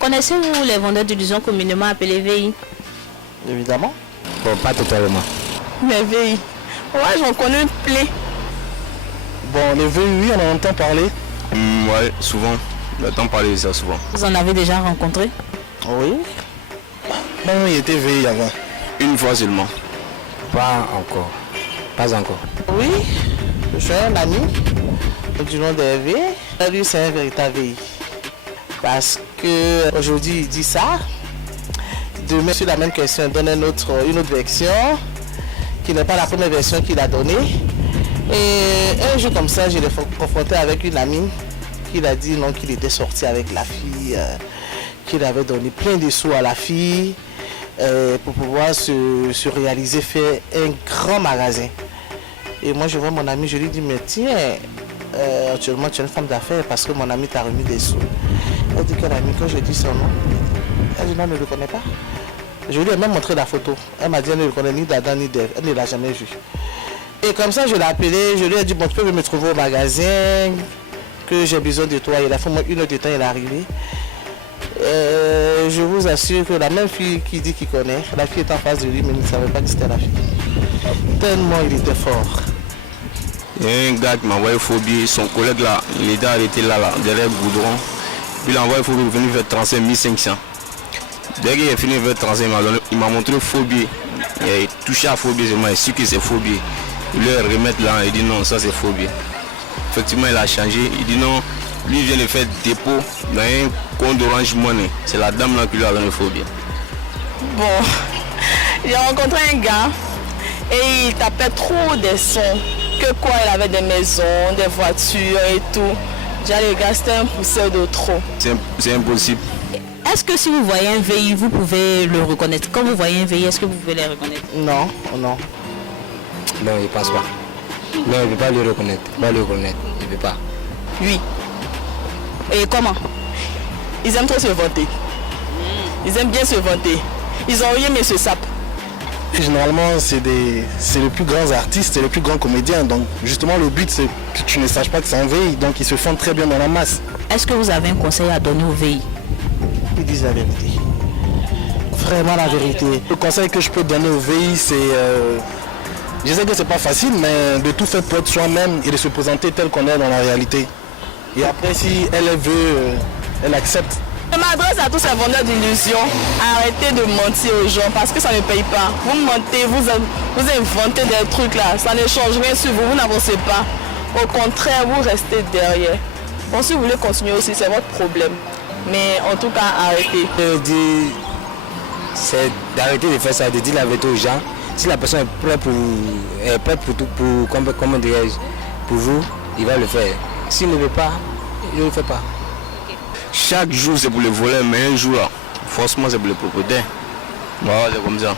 Connaissez-vous les vendeurs d'illusions communément appelés VI? Évidemment. Bon, pas totalement. Les VI. Ouais, j'en connais plein. Bon, les VI, on en entend parler. Ouais, souvent. On entend parler de ça souvent. Vous en avez déjà rencontré? Oui. Non, il était VI avant. Une fois seulement. Pas encore. Pas encore. Oui, je suis un ami du nom d'Hervé. Lui, c'est un véritable VI. Parce que aujourd'hui il dit ça. Demain, sur la même question, il donne une autre version qui n'est pas la première version qu'il a donnée. Et un jour comme ça, je l'ai confronté avec une amie qui a dit non, qu'il était sorti avec la fille, qu'il avait donné plein de sous à la fille pour pouvoir se réaliser, faire un grand magasin. Et moi, je vois mon ami, je lui dis, mais tiens, actuellement tu es une femme d'affaires parce que mon ami t'a remis des sous. Elle dit, quel ami? Quand je dis son nom, elle dit, non, elle ne le connaît pas. Je lui ai même montré la photo. Elle m'a dit, elle ne le connaît ni d'Adam ni d'Ève. Elle ne l'a jamais vu. Et comme ça, je l'ai appelé, je lui ai dit, bon, tu peux me trouver au magasin, que j'ai besoin de toi. Il a fait moins une heure de temps, il est arrivé. Je vous assure que la même fille qui dit qu'il connaît, la fille est en face de lui, mais il ne savait pas que c'était la fille. Tellement il était fort. Il y a un gars qui m'a envoyé phobie, son collègue là, il était arrêté là, derrière le goudron. Puis il a envoyé phobie pour venir faire 35 500. Dès qu'il est fini de faire 35, il m'a montré phobie. Il a touché à phobie, il m'a su que c'est phobie. Il lui remettre là, il dit non, ça c'est phobie. Effectivement, il a changé, il dit non, lui il vient de faire dépôt dans un compte d'Orange Money. C'est la dame là qui lui a donné phobie. Bon, j'ai rencontré un gars et il tapait trop des sons. Que quoi, il avait des maisons, des voitures et tout. Déjà les gars, c'était un pousseur de trop. C'est impossible. Est-ce que si vous voyez un VI, vous pouvez le reconnaître? Quand vous voyez un VI, est-ce que vous pouvez les reconnaître? Non, non. Non, il passe pas. Non, il ne peut pas le reconnaître. Il ne peut pas le reconnaître. Il ne peut pas. Oui. Et comment? Ils aiment trop se vanter. Ils aiment bien se vanter. Ils ont rien mais se sapent. Généralement, c'est les plus grands artistes, c'est les plus grands comédiens. Donc, justement, le but, c'est que tu ne saches pas que c'est un VI. Donc, ils se font très bien dans la masse. Est-ce que vous avez un conseil à donner aux VI? Ils disent la vérité. Vraiment la vérité. Le conseil que je peux donner aux VI, c'est... je sais que c'est pas facile, mais de tout faire pour être soi-même et de se présenter tel qu'on est dans la réalité. Et après, si elle veut, elle accepte. Je m'adresse à tous ces vendeurs d'illusions. Arrêtez de mentir aux gens parce que ça ne paye pas. Vous mentez, vous inventez des trucs là. Ça ne change rien sur vous, vous n'avancez pas. Au contraire, vous restez derrière. Bon, si vous voulez continuer aussi, c'est votre problème. Mais en tout cas, arrêtez. C'est d'arrêter de faire ça, de dire la vérité aux gens. Si la personne est prête pour tout, comment dirais-je, pour vous, il va le faire. S'il ne veut pas, il ne le fait pas. Chaque jour c'est pour le voler, mais un jour là, forcément c'est pour le propriétaire. Voilà, c'est comme ça.